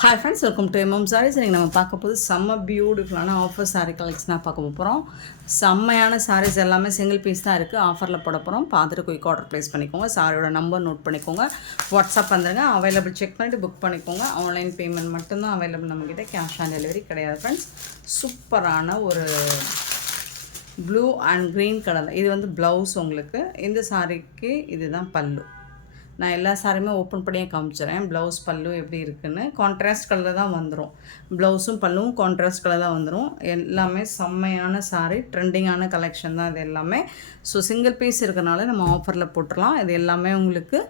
Hi friends, welcome to MM sarees. இன்றைக்கி நம்ம பார்க்க போது செம்ம பியூட்டிஃபுல்லான ஆஃபர் சாரீ கலெக்ஷனாக பார்க்க போகிறோம். செம்மையான சாரீஸ் எல்லாமே சிங்கிள் பீஸ் தான் இருக்குது, ஆஃபரில் போட போகிறோம். பார்த்துட்டு குயிக் ஆர்டர் ப்ளேஸ் பண்ணிக்கோங்க. சாரியோட நம்பர் நோட் பண்ணிக்கோங்க, வாட்ஸ்அப் வந்துடுங்க. அவைலபிள் செக் பண்ணிவிட்டு புக் பண்ணிக்கோங்க. ஆன்லைன் பேமெண்ட் மட்டும்தான் அவைலபிள் நம்மக்கிட்ட, கேஷ் ஆன் டெலிவரி கிடையாது ஃப்ரெண்ட்ஸ். சூப்பரான ஒரு ப்ளூ அண்ட் க்ரீன் கலர், இது வந்து ப்ளவுஸ் உங்களுக்கு. இந்த சாரீக்கு இதுதான் பல்லு. நான் எல்லா சாரியுமே ஓப்பன் பண்ணியே காமிச்சிடுறேன். ப்ளவுஸ் பல்லு எப்படி இருக்குன்னு. கான்ட்ராஸ்ட் கலரில் தான் வந்துடும். ப்ளவுஸும் பல்லுவும் கான்ட்ராஸ்ட் கலர் தான் வந்துடும். எல்லாமே செம்மையான சாரீ, ட்ரெண்டிங்கான கலெக்ஷன் தான் இது எல்லாமே. ஸோ சிங்கிள் பீஸ் இருக்கிறனால நம்ம ஆஃபரில் போட்டுடலாம். இது எல்லாமே உங்களுக்கு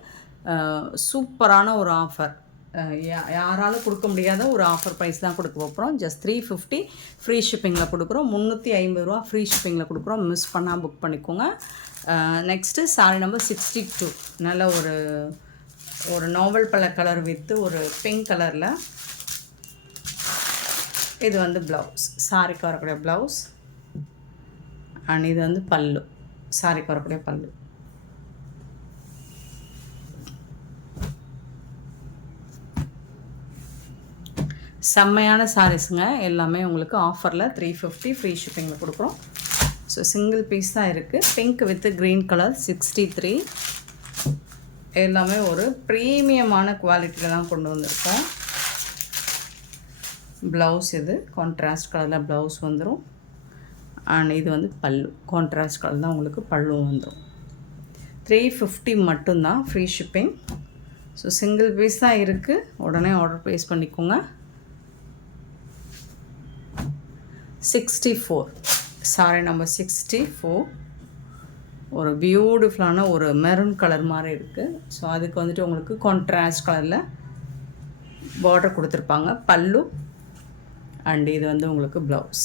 சூப்பரான ஒரு ஆஃபர். யாராலும் கொடுக்க முடியாத ஒரு ஆஃபர் ப்ரைஸ் தான் கொடுக்க போகிறோம். ஜஸ்ட் 350 ஃப்ரீ ஷிப்பிங்கில் கொடுக்குறோம். 350 ரூபா ஃப்ரீ ஷிப்பிங்கில் கொடுக்குறோம். மிஸ் பண்ணால் புக் பண்ணிக்கோங்க. Next sorry number 62. நல்ல ஒரு நாவல் பழ கலர் வித்து ஒரு பிங்க் கலரில். இது வந்து ப்ளவுஸ், சாரிக்கு வரக்கூடிய ப்ளவுஸ். அண்ட் இது வந்து பல்லு, சாரிக்கு வரக்கூடிய பல்லு. செம்மையான சாரீஸுங்க எல்லாமே உங்களுக்கு ஆஃபரில் 350 ஃப்ரீ ஷிப்பிங்கில் கொடுக்குறோம். ஸோ சிங்கிள் பீஸ் தான் இருக்குது. Pink with green colour 63. எல்லாமே ஒரு ப்ரீமியமான குவாலிட்டியில் தான் கொண்டு வந்திருக்கோம். ப்ளவுஸ் இது கான்ட்ராஸ்ட் கலரில் ப்ளவுஸ் வந்துடும். அண்ட் இது வந்து பல்லு, கான்ட்ராஸ்ட் கலர் தான் உங்களுக்கு பல்லு வந்துடும். 350 மட்டும்தான் free shipping. So single piece தான் இருக்குது, உடனே ஆர்டர் ப்ளேஸ் பண்ணிக்கோங்க. 64 சாரி நம்பர் 64. ஒரு பியூட்டிஃபுல்லான ஒரு மெரூன் கலர் மாதிரி இருக்குது. ஸோ அதுக்கு வந்துட்டு உங்களுக்கு கான்ட்ராஸ்ட் கலரில் பார்டர் கொடுத்துருப்பாங்க, பல்லு. அண்ட் இது வந்து உங்களுக்கு blouse.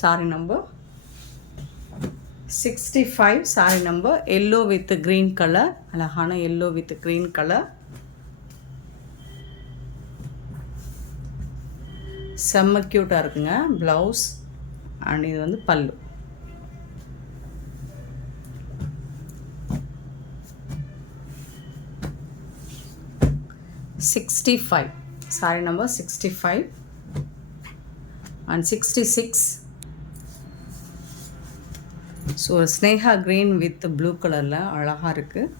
Sorry number 65 sorry number yellow with green colour. அழகான எல்லோ வித் க்ரீன் கலர், செம்ம க்யூட்டாக இருக்குங்க. ப்ளவுஸ் அண்ட் இது வந்து பல்லு. Sorry number 65 and 66. ஸோ ஒரு ஸ்னேகா க்ரீன் வித் ப்ளூ கலரில் அழகாக இருக்குது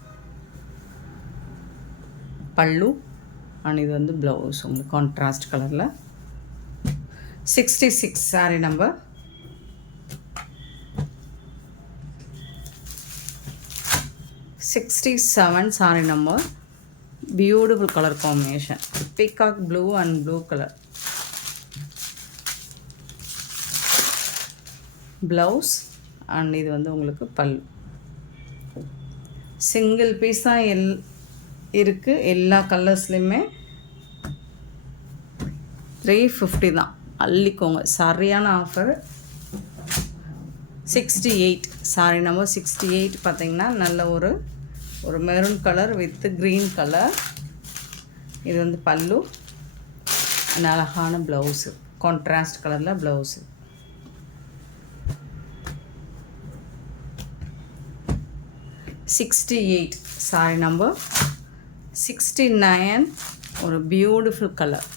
பல்லு. அண்ட் இது வந்து ப்ளவுஸ் உங்களுக்கு கான்ட்ராஸ்ட் கலரில். 66 sorry number 67 sorry number. Beautiful colour combination, peacock blue and blue colour. Blouse and இது வந்து உங்களுக்கு பல்லு. சிங்கிள் பீஸ் தான் இருக்குது எல்லா கலர்ஸ்லையுமே. 350 தான், அள்ளிக்கோங்க, சரியான ஆஃபர். 68 சாரி நம்பர் 68 பார்த்திங்கன்னா நல்ல ஒரு maroon colour with green colour. இது வந்து பல்லு. அழகான ப்ளவுஸு, கான்ட்ராஸ்ட் கலரில் ப்ளவுஸு. 68 சாரி நம்பர் 69. ஒரு பியூட்டிஃபுல் கலர்,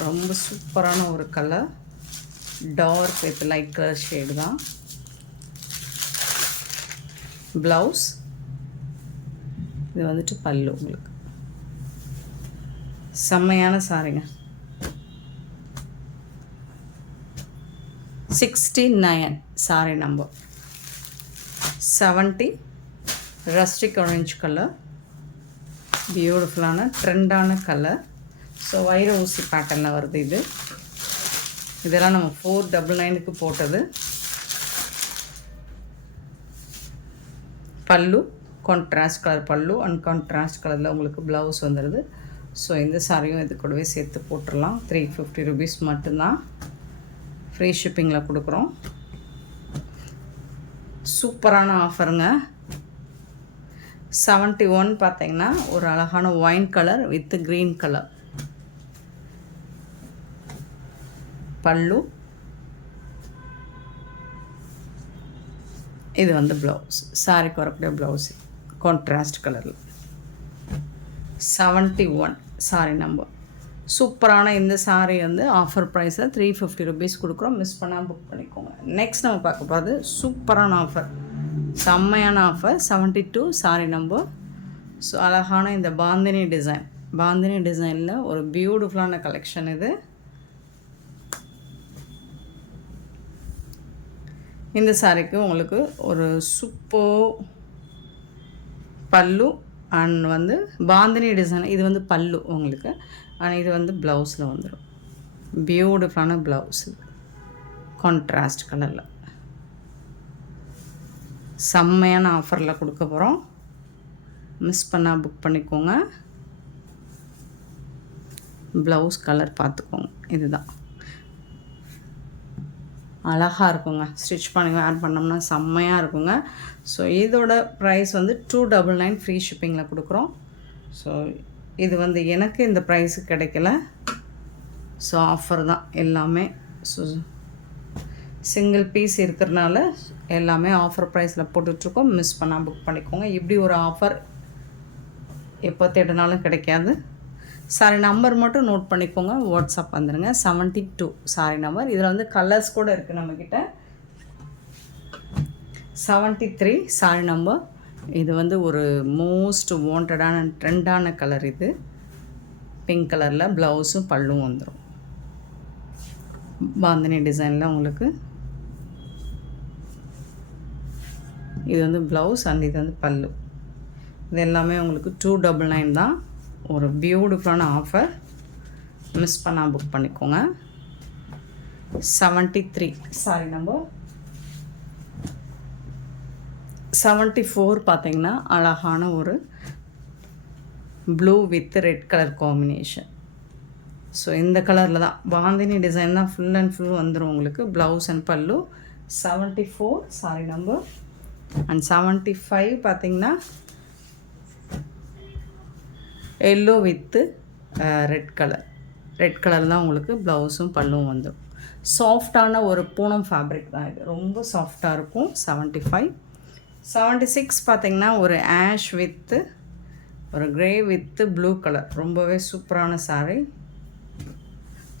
ரொம்ப சூப்பரான ஒரு colour. Dark with light colour shade தான். ப்ளவுஸ் இது வந்துட்டு பல்லு உங்களுக்கு. செம்மையான சாரிங்க. 69 sari number 70. Rustic orange colour, பியூட்டிஃபுல்லான ட்ரெண்டான கலர். ஸோ வைர ஊசி பேட்டர்னில் வருது இது. இதெல்லாம் நம்ம 499க்கு போட்டது. பல்லு கான்ட்ராஸ்ட் கலர் பல்லு அண்ட் கான்ட்ராஸ்ட் கலரில் உங்களுக்கு ப்ளவுஸ் வந்துடுது. ஸோ இந்த சாரியும் இது கூடவே சேர்த்து போட்டுடலாம். 350 ருபீஸ் மட்டும்தான் ஃப்ரீ ஷிப்பிங்கில் கொடுக்குறோம். சூப்பரான ஆஃபருங்க. 71 பார்த்தீங்கன்னா ஒரு அழகான wine colour with green colour. பல்லு இது வந்து ப்ளவுஸ், சாரிக்கு வரக்கூடிய ப்ளவுஸ் கான்ட்ராஸ்ட் கலரில். 71 சாரி நம்பர். சூப்பரான இந்த சாரீ வந்து ஆஃபர் ப்ரைஸில் 350 ருபீஸ் கொடுக்குறோம். மிஸ் பண்ணால் புக் பண்ணிக்கோங்க. நெக்ஸ்ட் நம்ம பார்க்க போகிறது சூப்பரான ஆஃபர், செம்மையான ஆஃபர். 72 சாரீ நம்பர். ஸோ அழகான இந்த பாந்தினி டிசைனில் ஒரு பியூட்டிஃபுல்லான கலெக்ஷன் இது. இந்த சாரீக்கு உங்களுக்கு ஒரு சூப்பர் பல்லு அண்ட் வந்து பாந்தினி டிசைன். இது வந்து பல்லு உங்களுக்கு, அண்ட் இது வந்து ப்ளவுஸில் வந்துடும். பியூட்டிஃபுல்லான ப்ளவுஸ் கான்ட்ராஸ்ட் கலரில் செம்மையான ஆஃபரில் கொடுக்க போகிறோம். மிஸ் பண்ணால் புக் பண்ணிக்கோங்க. ப்ளவுஸ் கலர் பார்த்துக்கோங்க, இதுதான் அழகாக இருக்குங்க. ஸ்டிச் பண்ணி வேர் பண்ணோம்னா செம்மையாக இருக்குங்க. ஸோ இதோட ப்ரைஸ் வந்து 299 ஃப்ரீ ஷிப்பிங்கில் கொடுக்குறோம். ஸோ இது வந்து எனக்கு இந்த ப்ரைஸுக்கு கிடைக்கல. ஸோ ஆஃபர் தான் எல்லாமே. ஸோ சிங்கிள் பீஸ் இருக்கிறனால எல்லாமே ஆஃபர் ப்ரைஸில் போட்டுட்ருக்கோம். மிஸ் பண்ணால் புக் பண்ணிக்கோங்க. இப்படி ஒரு ஆஃபர் எப்போ தேடினாலும் கிடைக்காது. சாரி நம்பர் மட்டும் நோட் பண்ணிக்கோங்க, வாட்ஸ்அப் வந்துடுங்க. 72 சாரி நம்பர். இதில் வந்து கலர்ஸ் கூட இருக்குது நம்மக்கிட்ட. 73 சாரி நம்பர். இது வந்து ஒரு மோஸ்ட் வாண்டடான ட்ரெண்டான கலர். இது பிங்க் கலரில் ப்ளவுஸும் பல்லும் வந்துடும். பாந்தினி டிசைனில் உங்களுக்கு இது வந்து ப்ளவுஸ் அண்ட் இது வந்து பல்லு. இது எல்லாமே உங்களுக்கு 299 தான். ஒரு பியூட்டிஃபுல்லான ஆஃபர். மிஸ் பண்ணால் புக் பண்ணிக்கோங்க. 73 சாரி நம்பர். 74 பார்த்தீங்கன்னா அழகான ஒரு blue with red colour combination. So இந்த கலரில் தான் பாந்தினி டிசைன் தான் ஃபுல் அண்ட் ஃபுல் வந்துடும் உங்களுக்கு. ப்ளவுஸ் அண்ட் பல்லு. 74 சாரி நம்பர். அண்ட் 75 பார்த்தீங்கன்னா எல்லோ வித்து ரெட் கலர் தான் உங்களுக்கு ப்ளவுஸும் பல்லும் வந்துடும். சாஃப்டான ஒரு பூனம் ஃபேப்ரிக் தான் இது, ரொம்ப சாஃப்டாக இருக்கும். 75. 76 பார்த்திங்கன்னா ஒரு ஆஷ் வித்து ஒரு க்ரே வித்து ப்ளூ கலர், ரொம்பவே சூப்பரான சாரீ.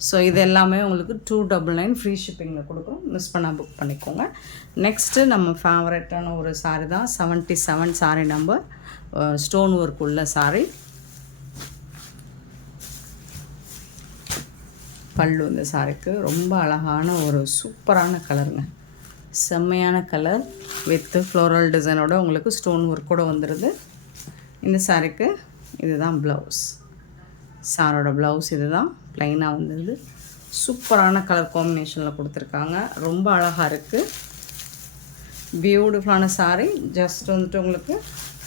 ஸோ இது எல்லாமே உங்களுக்கு 299 ஃப்ரீ ஷிப்பிங்கில் கொடுக்குறோம். மிஸ் பண்ணால் புக் பண்ணிக்கோங்க. நெக்ஸ்ட்டு நம்ம ஃபேவரட்டான ஒரு சாரீ தான் 77 சாரீ நம்பர். ஸ்டோன் ஒர்க் உள்ள சாரீ. பல்லு இந்த சாரிக்கு ரொம்ப அழகான ஒரு சூப்பரான கலருங்க. செம்மையான கலர் வித்து ஃப்ளோரல் டிசைனோட உங்களுக்கு ஸ்டோன் ஒர்க் கூட வந்துடுது. இந்த சாரிக்கு இதுதான் ப்ளவுஸ். சாரோட ப்ளவுஸ் இது தான் ப்ளைனாக வந்துடுது. சூப்பரான கலர் காம்பினேஷனில் கொடுத்துருக்காங்க. ரொம்ப அழகாக இருக்குது. பியூட்டிஃபுல்லான சாரீ. ஜஸ்ட் வந்துட்டு உங்களுக்கு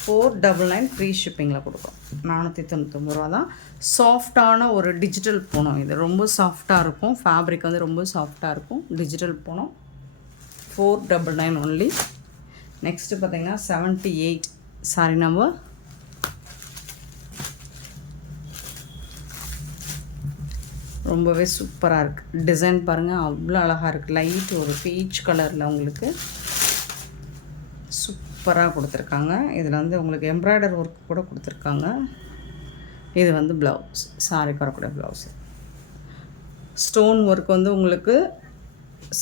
499 ஃப்ரீ ஷிப்பிங்கில் கொடுக்குறோம். 499 ரூபா தான். சாஃப்டான ஒரு டிஜிட்டல் பூனம். இது ரொம்ப சாஃப்டாக இருக்கும். ஃபேப்ரிக் வந்து ரொம்ப சாஃப்டாக இருக்கும். டிஜிட்டல் பூனம். 499 ஒன்லி. நெக்ஸ்ட்டு பார்த்திங்கன்னா 78 சாரி நம்பர். ரொம்பவே சூப்பராக இருக்குது. டிசைன் பாருங்கள், அவ்வளோ அழகாக இருக்குது. லைட் ஒரு பீச் கலரில் உங்களுக்கு சூப்பராக கொடுத்துருக்காங்க. இதில் வந்து உங்களுக்கு எம்ப்ராய்டர் ஒர்க் கூட கொடுத்துருக்காங்க. இது வந்து ப்ளவுஸ், சாரிக்கு வரக்கூடிய ப்ளவுஸு. ஸ்டோன் ஒர்க் வந்து உங்களுக்கு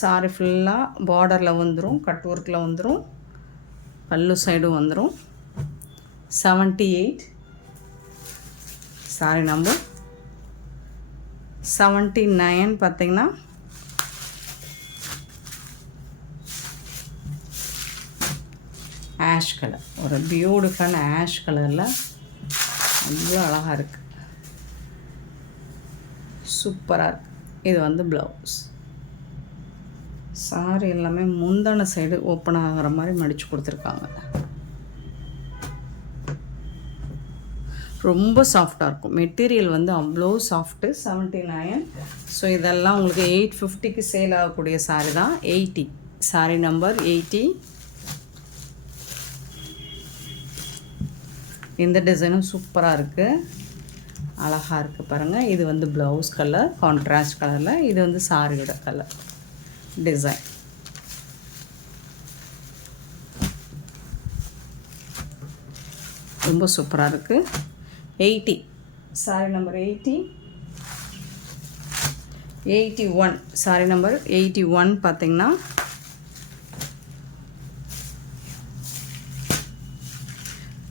சாரி ஃபுல்லாக பார்டரில் வந்துடும், கட் ஒர்க்கில் வந்துடும், பல்லு சைடும் வந்துடும். 78 சாரி நம்பர். 79 பார்த்திங்கன்னா ஆஷ் கலர், ஒரு பியூட்டிஃபுல்லான ஆஷ் கலரில் அவ்வளோ அழகாக இருக்குது. சூப்பராக இருக்குது. இது வந்து ப்ளவுஸ். சாரி எல்லாமே முந்தான சைடு ஓப்பன் ஆகிற மாதிரி மடித்து கொடுத்துருக்காங்க. ரொம்ப சாஃப்டாக இருக்கும். மெட்டீரியல் வந்து அவ்வளோ சாஃப்ட்டு. 79. ஸோ இதெல்லாம் உங்களுக்கு 850க்கு சேல் ஆகக்கூடிய சாரி தான். 80 சாரி நம்பர் 80. இந்த டிசைனும் சூப்பராக இருக்குது, அழகாக இருக்குது பாருங்கள். இது வந்து ப்ளவுஸ் கலர் கான்ட்ராஸ்ட் கலரில். இது வந்து சாரியோட கலர் டிசைன். ரொம்ப சூப்பராக இருக்குது. 80 சாரி நம்பர் 80. 81 சாரி நம்பர் 81 பார்த்திங்கன்னா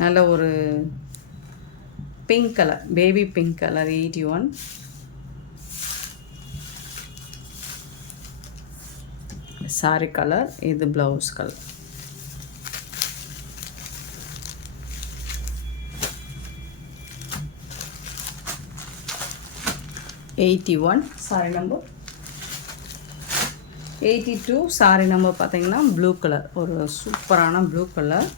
நல்ல ஒரு pink colour, baby pink colour. 81 sari colour, இது blouse colour. $81 sari number. 82 sari number பார்த்தீங்கன்னா ப்ளூ கலர், ஒரு சூப்பரான ப்ளூ கலர்.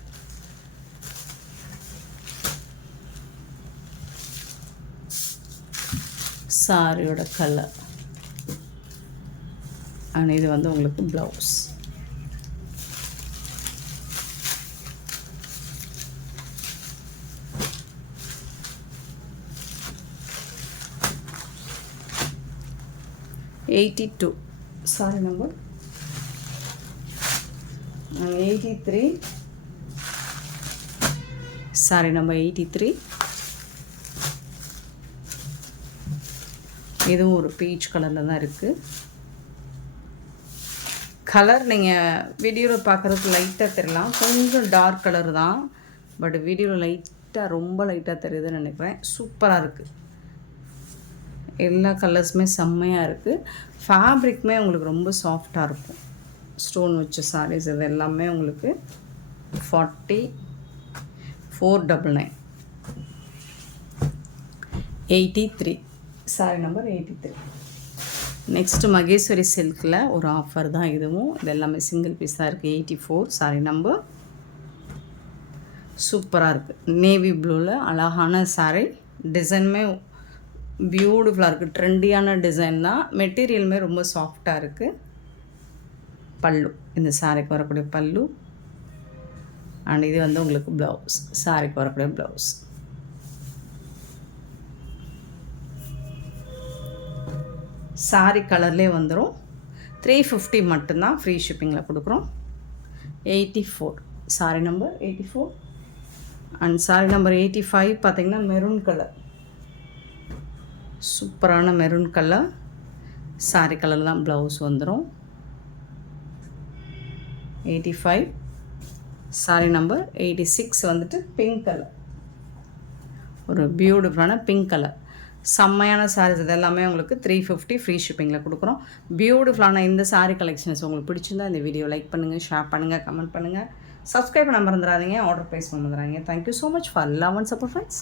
சாரியோட கலர் அண்ட் இது வந்து உங்களுக்கு blouse. $82 sari number. 83 sari number. 83 இதுவும் ஒரு பீச் கலரில் தான் இருக்குது. கலர் நீங்கள் வீடியோவில் பார்க்குறதுக்கு லைட்டாக தெரியலாம், கொஞ்சம் டார்க் கலர் தான். பட் வீடியோவில் லைட்டாக, ரொம்ப லைட்டாக தெரியுதுன்னு நினைக்கிறேன். சூப்பராக இருக்குது. எல்லா கலர்ஸுமே செம்மையாக இருக்குது. ஃபேப்ரிக்குமே உங்களுக்கு ரொம்ப சாஃப்டாக இருக்கும். ஸ்டோன் வச்ச சாரீஸ் இது எல்லாமே உங்களுக்கு 4499. 83 சாரி நம்பர். 83 நெக்ஸ்ட்டு மகேஸ்வரி சில்கில் ஒரு ஆஃபர் தான் இதுவும். இது எல்லாமே சிங்கிள் பீஸ் தான் இருக்குது. 84 சாரி நம்பர். சூப்பராக இருக்குது. நேவி ப்ளூவில் அழகான சாரீ. டிசைனுமே பியூட்டிஃபுல்லாக இருக்குது. ட்ரெண்டியான டிசைன் தான். மெட்டீரியலுமே ரொம்ப சாஃப்டாக இருக்குது. பல்லு, இந்த சாரிக்கு வரக்கூடிய பல்லு அண்ட் இது வந்து உங்களுக்கு ப்ளவுஸ், சாரிக்கு வரக்கூடிய ப்ளவுஸ். சாரி கலர்லேயே வந்துடும். 350 மட்டும்தான் ஃப்ரீ ஷிப்பிங்கில் கொடுக்குறோம். 84 sorry number. 84 and sorry number 85 பார்த்திங்கன்னா மெரூன் கலர், சூப்பரான மெரூன் கலர். சாரி கலர் தான் ப்ளவுஸ் வந்துடும். 85 சாரி நம்பர். 86 வந்துட்டு பிங்க் கலர், ஒரு பியூட்டிஃபுல்லான பிங்க் கலர். செம்மையான சாரீஸ் இது எல்லாமே உங்களுக்கு 350 ஃப்ரீ ஷிப்பிங்கில் கொடுக்குறோம். பியூட்டிஃபுல்லான இந்த சாரீ கலெக்ஷன்ஸ் உங்களுக்கு பிடிச்சிருந்தா இந்த வீடியோ லைக் பண்ணுங்கள், ஷேர் பண்ணுங்கள், கமெண்ட் பண்ணுங்கள், சப்ஸ்கிரைப் பண்ண மறந்துடாதீங்க, ஆர்டர் ப்ளேஸ் பண்ண மறந்துடாதீங்க. Thank you so much for love and support friends.